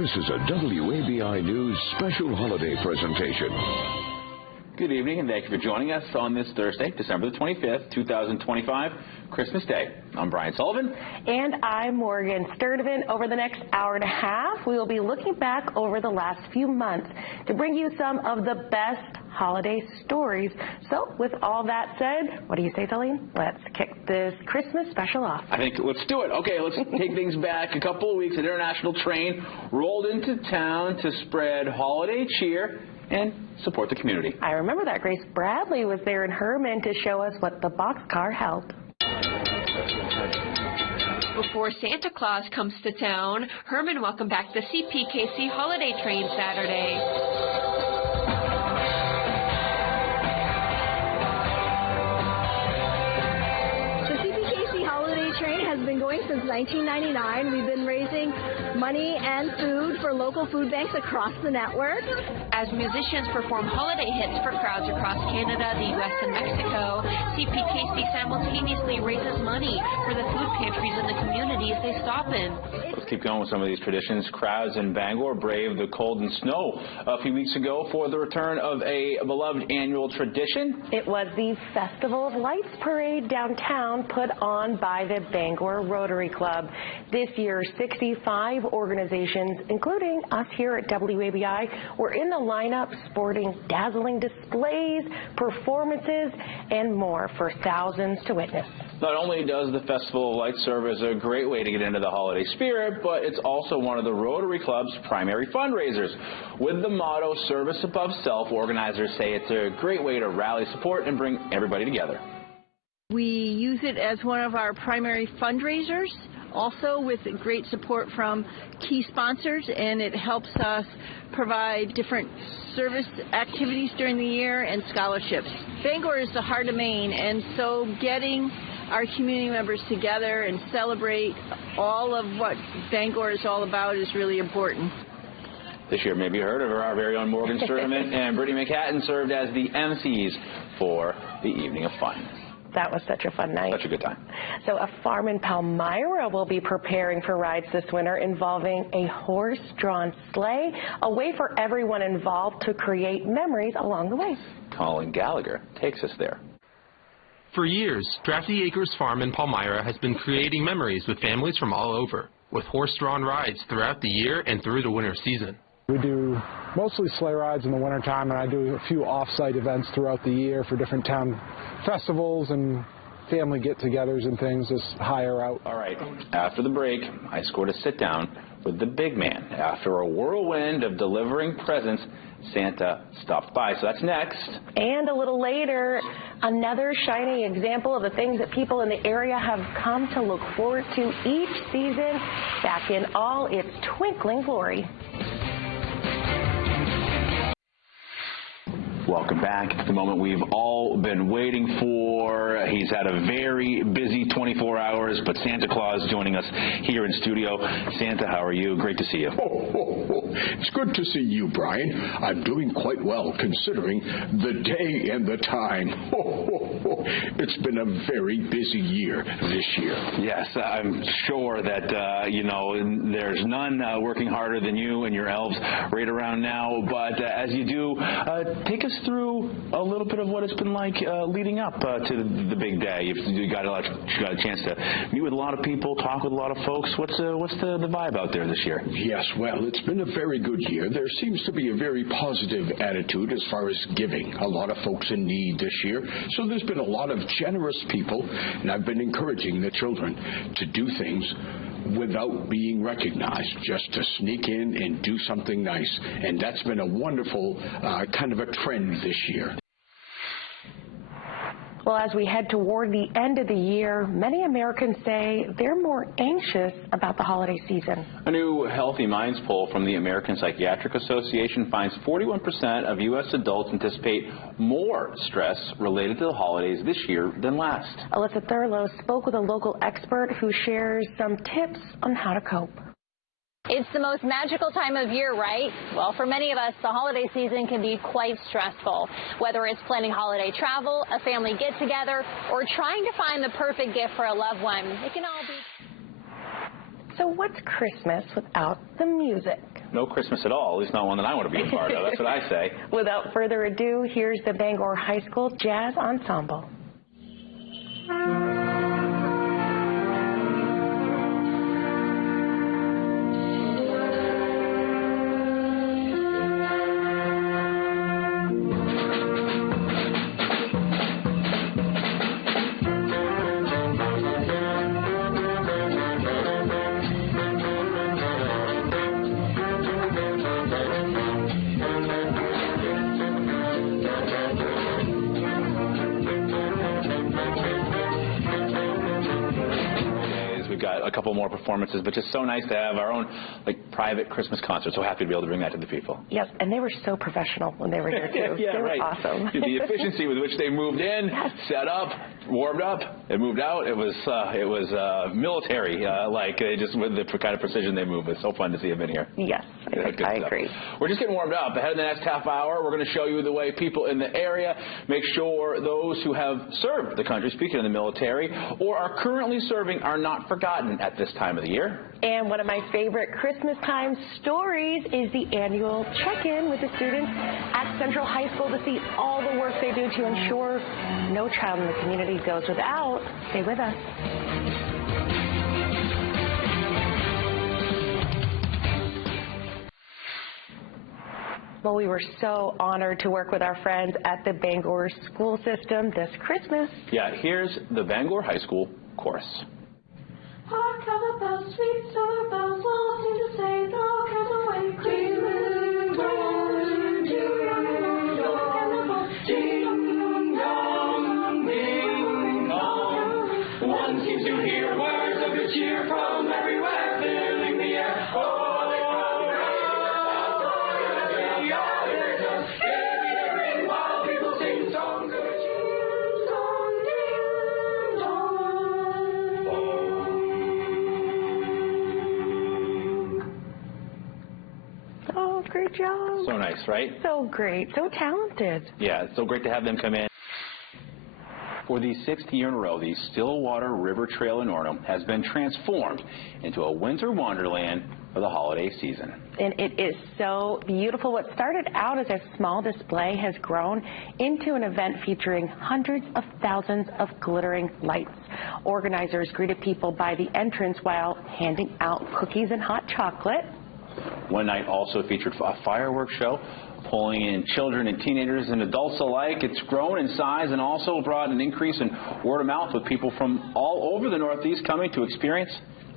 This is a WABI News special holiday presentation. Good evening, and thank you for joining us on this Thursday, December the 25th, 2025, Christmas Day. I'm Brian Sullivan. And I'm Morgan Sturdivant. Over the next hour and a half, we will be looking back over the last few months to bring you some of the best holiday stories. So, with all that said, what do you say, Celine? Let's kick this Christmas special off. I think let's do it. Okay, let's take things back a couple of weeks. An international train rolled into town to spread holiday cheer and support the community. I remember that. Grace Bradley was there in Herman to show us what the boxcar held. Before Santa Claus comes to town, Herman welcomed back the CPKC holiday train Saturday. Has been going since 1999. We've been raising money and food for local food banks across the network. As musicians perform holiday hits for crowds across Canada, the U.S., and Mexico, CPKC simultaneously raises money for the food pantries in the communities they stop in. Let's keep going with some of these traditions. Crowds in Bangor braved the cold and snow a few weeks ago for the return of a beloved annual tradition. It was the Festival of Lights parade downtown put on by the Bangor Rotary Club. This year, 65 organizations, including us here at WABI, were in the lineup sporting dazzling displays, performances, and more for thousands to witness. Not only does the Festival of Lights serve as a great way to get into the holiday spirit, but it's also one of the Rotary Club's primary fundraisers. With the motto, service above self, organizers say it's a great way to rally support and bring everybody together. We use it as one of our primary fundraisers, also with great support from key sponsors, and it helps us provide different service activities during the year and scholarships. Bangor is the heart of Maine, and so getting our community members together and celebrate all of what Bangor is all about is really important. This year, maybe you heard of her, our very own Morgan Sturdivant and Brittany McHatton served as the MCs for the Evening of Fun. That was such a fun night. Such a good time. So a farm in Palmyra will be preparing for rides this winter involving a horse-drawn sleigh, a way for everyone involved to create memories along the way. Colin Gallagher takes us there. For years, Drafty Acres Farm in Palmyra has been creating memories with families from all over, with horse-drawn rides throughout the year and through the winter season. We do mostly sleigh rides in the wintertime, and I do a few off-site events throughout the year for different town festivals and family get-togethers and things, just hire out. All right, after the break, I scored a sit-down with the big man. After a whirlwind of delivering presents, Santa stopped by. So that's next. And a little later, another shining example of the things that people in the area have come to look forward to each season, back in all its twinkling glory. Welcome back. It's the moment we've all been waiting for. He's had a very busy 24 hours, but Santa Claus joining us here in studio. Santa, how are you? Great to see you. It's good to see you, Brian. I'm doing quite well considering the day and the time. It's been a very busy year this year. Yes, I'm sure that, there's none working harder than you and your elves right around now. But as you do, take us through a little bit of what it's been like leading up to the big day. You got a chance to meet with a lot of people, talk with a lot of folks. What's the vibe out there this year? Yes, well, it's been a very good year. There seems to be a very positive attitude as far as giving. A lot of folks in need this year. So there's been a lot of generous people, and I've been encouraging the children to do things without being recognized, just to sneak in and do something nice. And that's been a wonderful kind of a trend this year. Well, as we head toward the end of the year, many Americans say they're more anxious about the holiday season. A new Healthy Minds poll from the American Psychiatric Association finds 41% of U.S. adults anticipate more stress related to the holidays this year than last. Alyssa Thurlow spoke with a local expert who shares some tips on how to cope. It's the most magical time of year, right? Well, for many of us, the holiday season can be quite stressful. Whether it's planning holiday travel, a family get-together, or trying to find the perfect gift for a loved one, it can all be... So what's Christmas without the music? no Christmas at all, at least not one that I want to be a part of. That's what I say. Without further ado, here's the Bangor High School Jazz Ensemble. Got a couple more performances, but just so nice to have our own private Christmas concert. So happy to be able to bring that to the people. Yes, and they were so professional when they were here too. Yeah, they were right. awesome. The efficiency with which they moved in, yes. set up, warmed up, and moved out. It was military, they just with the kind of precision they move. It's so fun to see them in here. Yes, I agree. We're just getting warmed up. Ahead of the next half hour, we're going to show you the way people in the area make sure those who have served the country, speaking of the military, or are currently serving, are not forgotten at this time of the year. And one of my favorite Christmas time stories is the annual check-in with the students at Central High School to see all the work they do to ensure no child in the community goes without. Stay with us. Well, we were so honored to work with our friends at the Bangor school system this Christmas. Yeah, here's the Bangor High School chorus. Hark how the bells, sweet silver bells, all seem to say, throw cares away, Christmas bells, ding dong, ding dong. One seems to hear words of good cheer from everywhere, filling the air. Oh, they ring while people sing song good cheer, song ding dong. Oh, great job. So nice, right? So great. So talented. Yeah, it's so great to have them come in. For the 6th year in a row, the Stillwater River Trail in Orno has been transformed into a winter wonderland for the holiday season. And it is so beautiful. What started out as a small display has grown into an event featuring hundreds of thousands of glittering lights. Organizers greeted people by the entrance while handing out cookies and hot chocolate. One night also featured a fireworks show, pulling in children and teenagers and adults alike. It's grown in size and also brought an increase in word of mouth with people from all over the Northeast coming to experience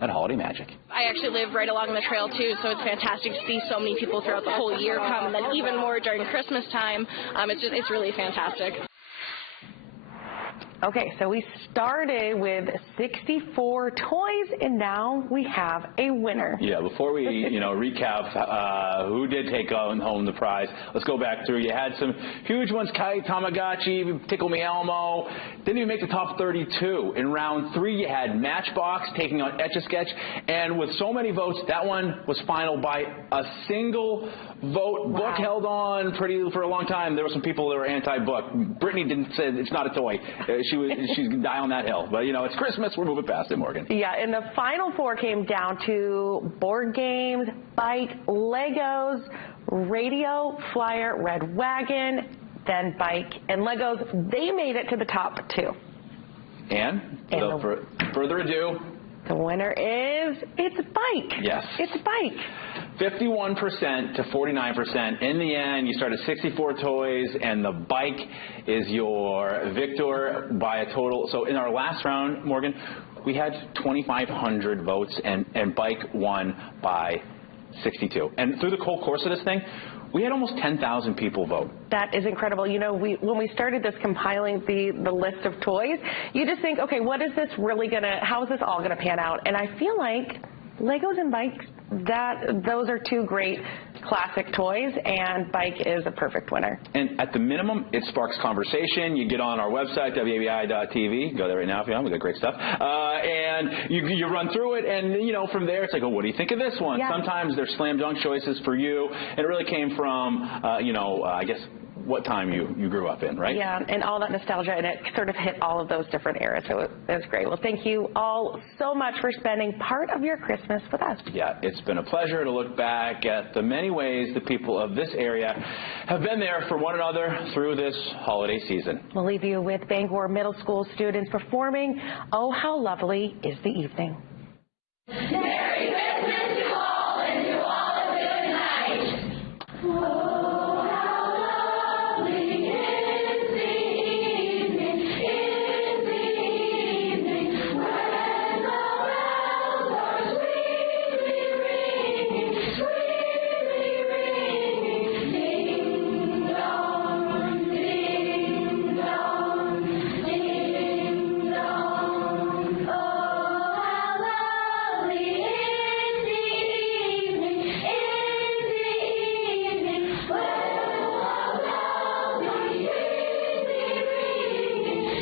that holiday magic. I actually live right along the trail too, so it's fantastic to see so many people throughout the whole year come, and then even more during Christmas time. It's really fantastic. Okay, so we started with 64 toys, and now we have a winner. Yeah, before we, recap who did take home the prize, let's go back through. You had some huge ones, Kite, Tamagotchi, Tickle Me Elmo. Didn't even make the top 32. In round 3, you had Matchbox taking on Etch-a-Sketch, and with so many votes, that one was final by a single vote. Wow. Book held on for a long time. There were some people that were anti-book. Brittany didn't say it's not a toy. She's die on that hill. But, it's Christmas. We're moving past it, Morgan. Yeah, and the final 4 came down to board games, bike, Legos, radio, flyer, red wagon, then bike, and Legos. They made it to the top 2. And without further ado, the winner is, it's bike. Yes. It's bike. 51% to 49%. In the end, you started 64 toys, and the bike is your victor by a total. So in our last round, Morgan, we had 2,500 votes, and bike won by 62. And through the whole course of this thing, we had almost 10,000 people vote. That is incredible. When we started this compiling the list of toys, you just think, okay, how is this all gonna pan out? And I feel like Legos and bikes, those are 2 great classic toys, and bike is a perfect winner. And at the minimum, it sparks conversation. You get on our website, wabi.tv. Go there right now if you want. We got great stuff. And you run through it, and from there it's like, oh, what do you think of this one? Yeah. Sometimes they're slam dunk choices for you, and it really came from I guess what time you grew up in, right? Yeah, and all that nostalgia, and it sort of hit all of those different eras, so it was great. Well, thank you all so much for spending part of your Christmas with us. Yeah, it's been a pleasure to look back at the many ways the people of this area have been there for one another through this holiday season. We'll leave you with Bangor Middle School students performing Oh How Lovely Is the Evening. Merry